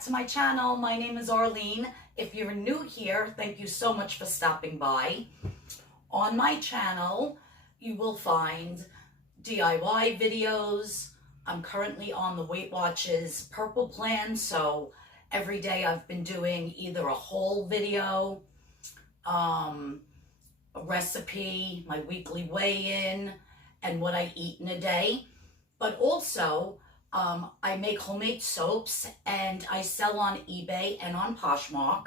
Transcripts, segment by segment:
back to my channel. My name is Arlene. If you're new here, thank you so much for stopping by. On my channel, you will find DIY videos. I'm currently on the Weight Watchers Purple Plan, so every day I've been doing either a haul video, a recipe, my weekly weigh-in, and what I eat in a day. But also, I make homemade soaps and I sell on eBay and on Poshmark.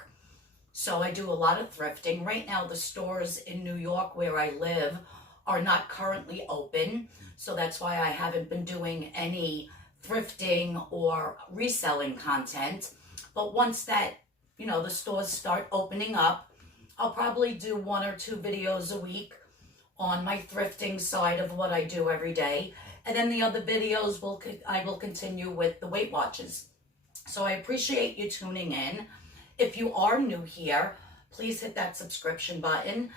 So I do a lot of thrifting. Right now, the stores in New York where I live are not currently open. So that's why I haven't been doing any thrifting or reselling content. But once that, the stores start opening up, I'll probably do 1 or 2 videos a week on my thrifting side of what I do every day. And then the other videos I will continue with the Weight Watchers. So I appreciate you tuning in. If you are new here, please hit that subscription button.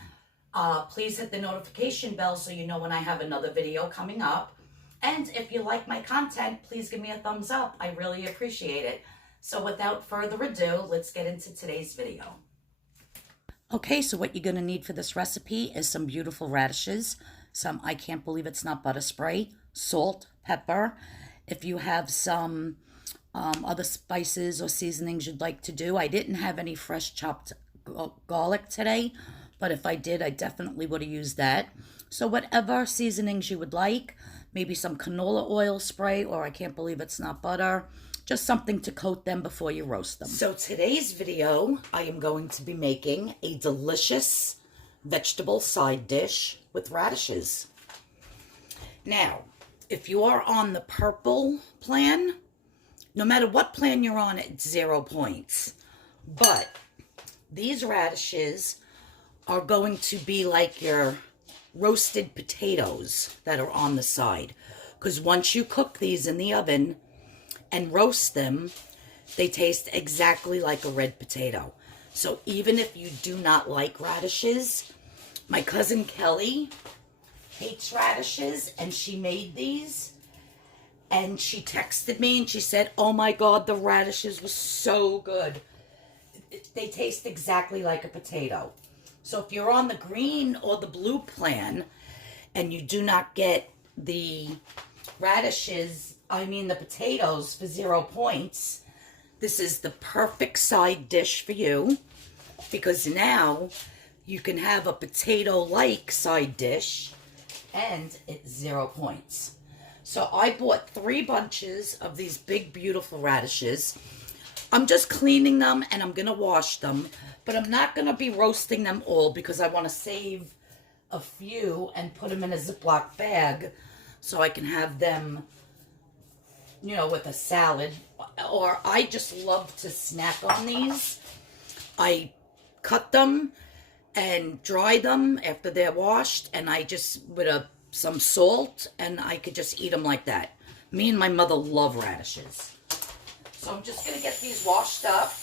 Please hit the notification bell so you know when I have another video coming up. And if you like my content, please give me a thumbs up. I really appreciate it. So without further ado, let's get into today's video. Okay, so what you're going to need for this recipe is some beautiful radishes, some I can't believe it's not butter spray, salt, pepper. If you have some other spices or seasonings you'd like to do. I didn't have any fresh chopped garlic today, but if I did, I definitely would have used that. So whatever seasonings you would like, maybe some canola oil spray, or I can't believe it's not butter, just something to coat them before you roast them. So today's video, I am going to be making a delicious vegetable side dish with radishes. Now, if you are on the purple plan, no matter what plan you're on, it's 0 points. But these radishes are going to be like your roasted potatoes that are on the side. Because once you cook these in the oven and roast them, they taste exactly like a red potato. So even if you do not like radishes, my cousin Kelly hates radishes, and she made these, and she texted me and she said, oh my God, the radishes were so good. They taste exactly like a potato. So if you're on the green or the blue plan and you do not get the radishes, the potatoes for 0 points, this is the perfect side dish for you, because now you can have a potato-like side dish and it's 0 points. So I bought 3 bunches of these big, beautiful radishes. I'm just cleaning them and I'm going to wash them, but I'm not going to be roasting them all because I want to save a few and put them in a Ziploc bag so I can have them, with a salad. Or I just love to snack on these. I cut them and dry them after they're washed, and I just, with some salt, and I could just eat them like that. Me and my mother love radishes. So I'm just going to get these washed up.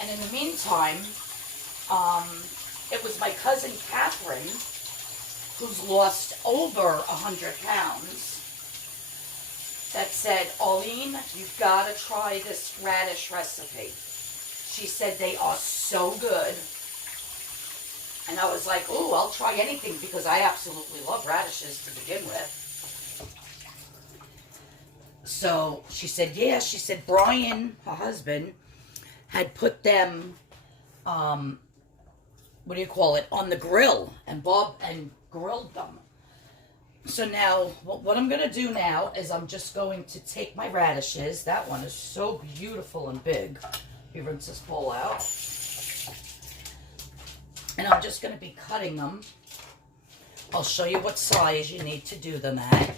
And in the meantime, it was my cousin Catherine, who's lost over 100 pounds, that said, Arlene, you've got to try this radish recipe. She said they are so good. And I was like, oh, I'll try anything because I absolutely love radishes to begin with. So she said, yeah, she said Brian, her husband, had put them, on the grill, and Bob grilled them. So now, what I'm going to do now is I'm just going to take my radishes. That one is so beautiful and big. You rinse this bowl out. And I'm just going to be cutting them. I'll show you what size you need to do them at.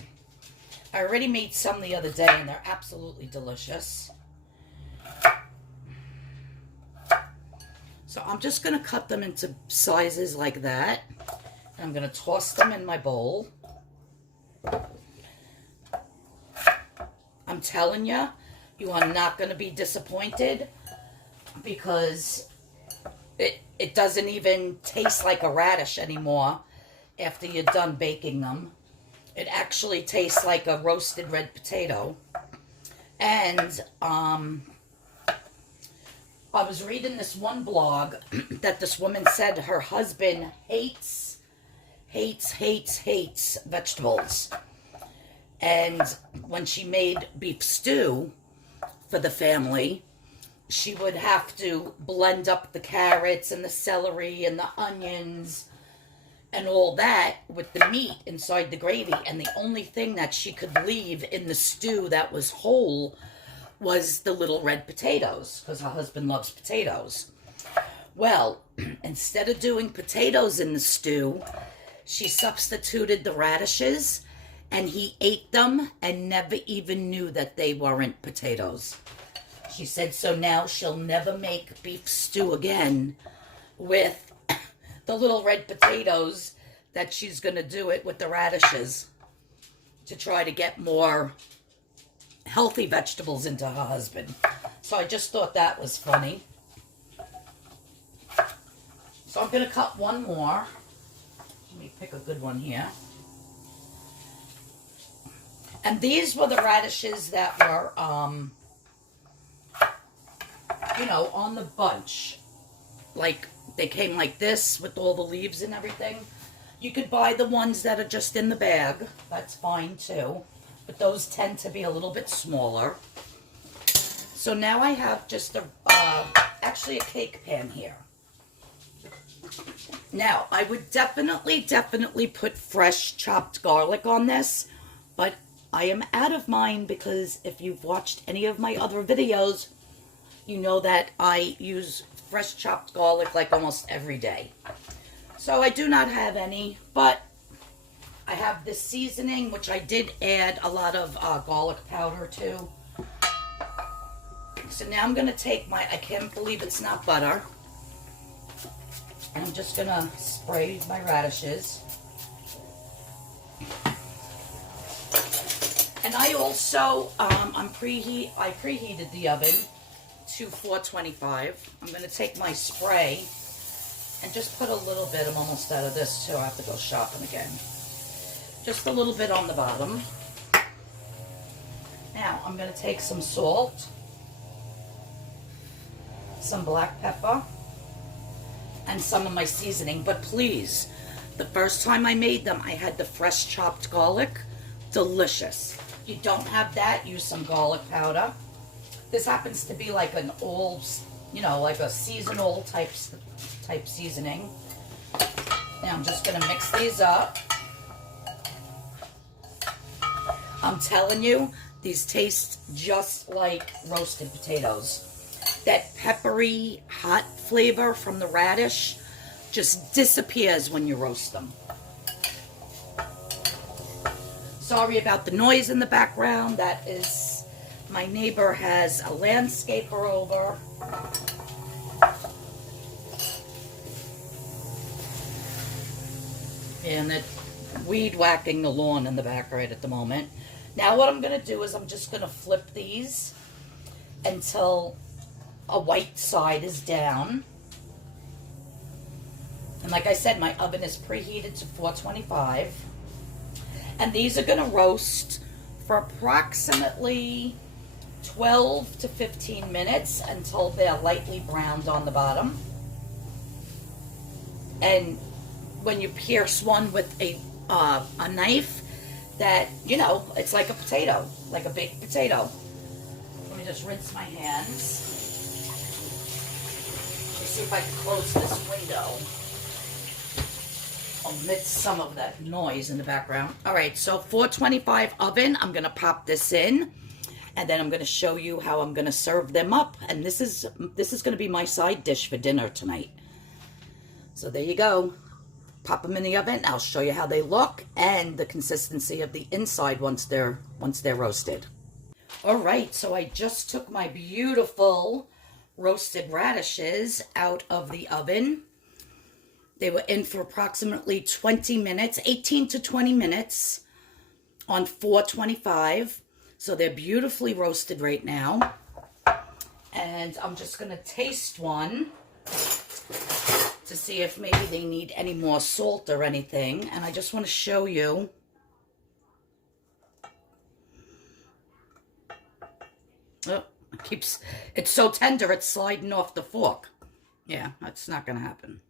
I already made some the other day, and they're absolutely delicious. So I'm just going to cut them into sizes like that. And I'm going to toss them in my bowl. I'm telling you, you are not going to be disappointed, because it doesn't even taste like a radish anymore after you're done baking them. It actually tastes like a roasted red potato. And I was reading this one blog that this woman said her husband hates vegetables. And when she made beef stew for the family, she would have to blend up the carrots and the celery and the onions and all that with the meat inside the gravy. And the only thing that she could leave in the stew that was whole was the little red potatoes, because her husband loves potatoes. Well, instead of doing potatoes in the stew, she substituted the radishes, and he ate them and never even knew that they weren't potatoes. She said, so now she'll never make beef stew again with the little red potatoes, that she's going to do it with the radishes to try to get more healthy vegetables into her husband. So I just thought that was funny. So I'm going to cut one more. Let me pick a good one here. And these were the radishes that were, you know, on the bunch. Like, they came like this with all the leaves and everything. You could buy the ones that are just in the bag. That's fine too. But those tend to be a little bit smaller. So now I have just actually a cake pan here. Now, I would definitely put fresh chopped garlic on this, but I am out of mine because if you've watched any of my other videos, you know that I use fresh chopped garlic like almost every day. So I do not have any, but I have this seasoning, which I did add a lot of garlic powder to. So now I'm going to take my, I can't believe it's not butter, and I'm just going to spray my radishes. And I also, I preheated the oven to 425. I'm going to take my spray and just put a little bit. I'm almost out of this too. I have to go shopping again. Just a little bit on the bottom. Now I'm going to take some salt, some black pepper, and some of my seasoning. But please, the first time I made them, I had the fresh chopped garlic. Delicious. If you don't have that, use some garlic powder. This happens to be like an old, you know, like a seasonal type seasoning. Now I'm just going to mix these up. I'm telling you, these taste just like roasted potatoes. That peppery, hot flavor from the radish just disappears when you roast them. Sorry about the noise in the background. That is, my neighbor has a landscaper over. And it's weed whacking the lawn in the back right at the moment. Now what I'm going to do is I'm just going to flip these until a white side is down. And like I said, my oven is preheated to 425. And these are going to roast for approximately 12 to 15 minutes until they're lightly browned on the bottom. And when you pierce one with a knife, that, you know, it's like a potato, like a baked potato. Let me just rinse my hands. Let's see if I can close this window. Omit some of that noise in the background. All right, so 425 oven. I'm going to pop this in, and then I'm going to show you how I'm going to serve them up. And this is going to be my side dish for dinner tonight. So there you go. Pop them in the oven. I'll show you how they look and the consistency of the inside once they're roasted. All right, so I just took my beautiful roasted radishes out of the oven. They were in for approximately 20 minutes, 18 to 20 minutes on 425. So they're beautifully roasted right now. And I'm just going to taste one to see if maybe they need any more salt or anything. And I just want to show you. It's so tender, it's sliding off the fork. Yeah, that's not going to happen.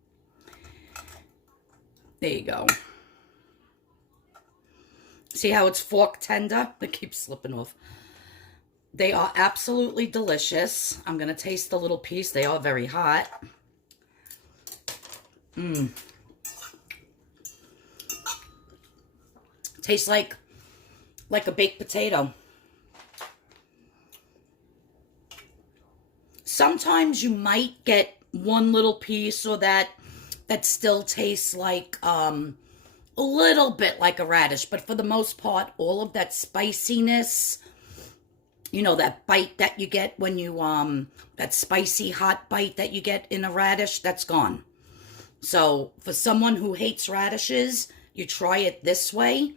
There you go. See how it's fork tender? It keeps slipping off. They are absolutely delicious. I'm going to taste a little piece. They are very hot. Tastes like a baked potato. Sometimes you might get one little piece or that still tastes like a little bit like a radish, but for the most part, all of that spiciness, you know, that bite that you get when you that spicy hot bite that you get in a radish, that's gone. So for someone who hates radishes, you try it this way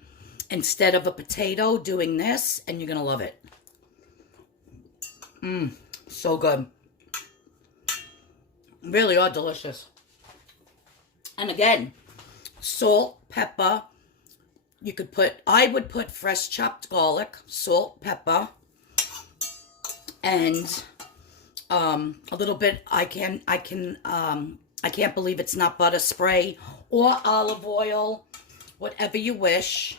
instead of a potato, doing this, and you're gonna love it. So good. Really are delicious. And again, salt, pepper. You could I would put fresh chopped garlic, salt, pepper, and a little bit. I can't believe it's not butter spray or olive oil, whatever you wish.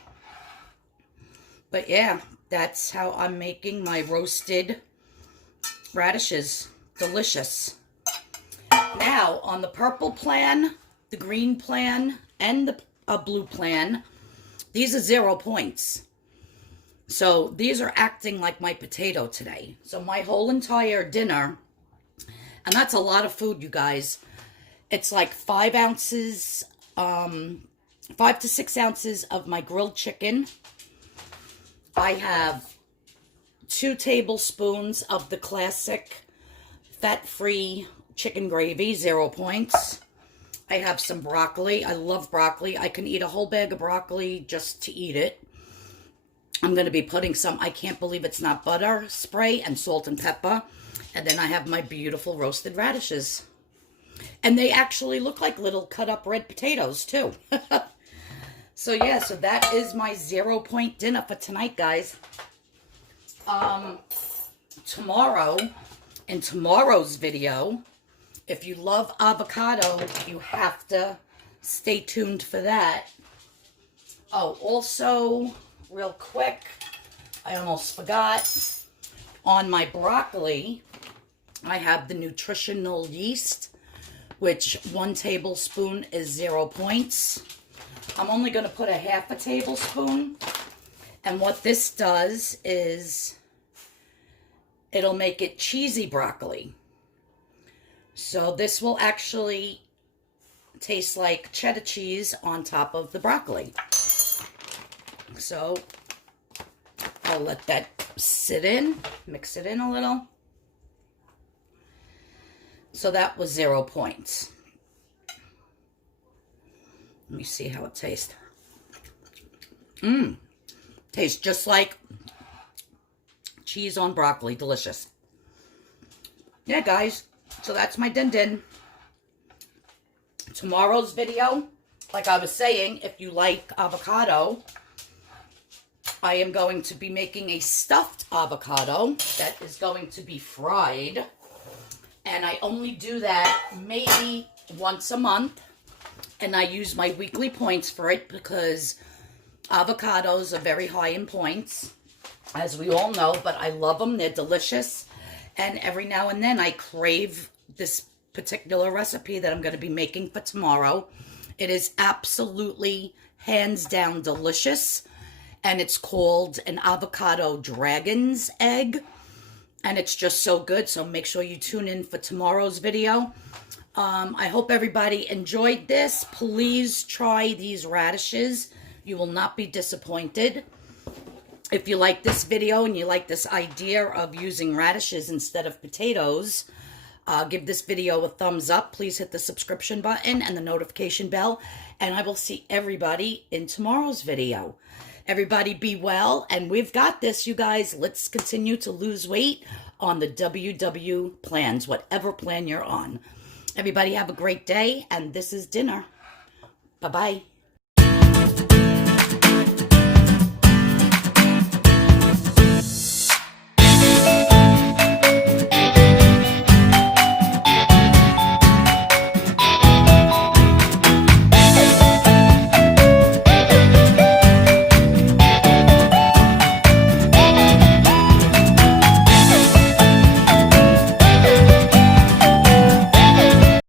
But yeah, that's how I'm making my roasted radishes. Delicious. Now, on the purple plan, the green plan, and the blue plan, these are 0 points. So these are acting like my potato today. So my whole entire dinner, and that's a lot of food, you guys. It's like 5 ounces, 5 to 6 ounces of my grilled chicken. I have 2 tablespoons of the classic fat-free chicken gravy, 0 points. I have some broccoli. I love broccoli. I can eat a whole bag of broccoli just to eat it. I'm going to be putting some, I can't believe it's not butter spray, and salt and pepper. And then I have my beautiful roasted radishes. And they actually look like little cut up red potatoes too. So yeah, so that is my 0 point dinner for tonight, guys. Tomorrow, in tomorrow's video, if you love avocado, you have to stay tuned for that. Oh, also, real quick, I almost forgot, on my broccoli, I have the Nutritional Yeast, which 1 tablespoon is 0 points. I'm only going to put a half a tablespoon. And what this does is it'll make it cheesy broccoli. So this will actually taste like cheddar cheese on top of the broccoli. So I'll let that sit in, mix it in a little. So that was 0 points. Let me see how it tastes. Tastes just like cheese on broccoli. Delicious. Yeah, guys. So that's my din-din. Tomorrow's video, like I was saying, if you like avocado, I am going to be making a stuffed avocado that is going to be fried. And I only do that maybe once a month. And I use my weekly points for it because avocados are very high in points, as we all know. But I love them. They're delicious. And every now and then I crave this particular recipe that I'm going to be making for tomorrow. It is absolutely, hands down, delicious. And it's called an avocado dragon's egg. And it's just so good. So make sure you tune in for tomorrow's video. I hope everybody enjoyed this. Please try these radishes. You will not be disappointed. If you like this video and you like this idea of using radishes instead of potatoes, give this video a thumbs up. Please hit the subscription button and the notification bell. And I will see everybody in tomorrow's video. Everybody be well. And we've got this, you guys. Let's continue to lose weight on the WW plans, whatever plan you're on. Everybody have a great day, and this is dinner. Bye-bye.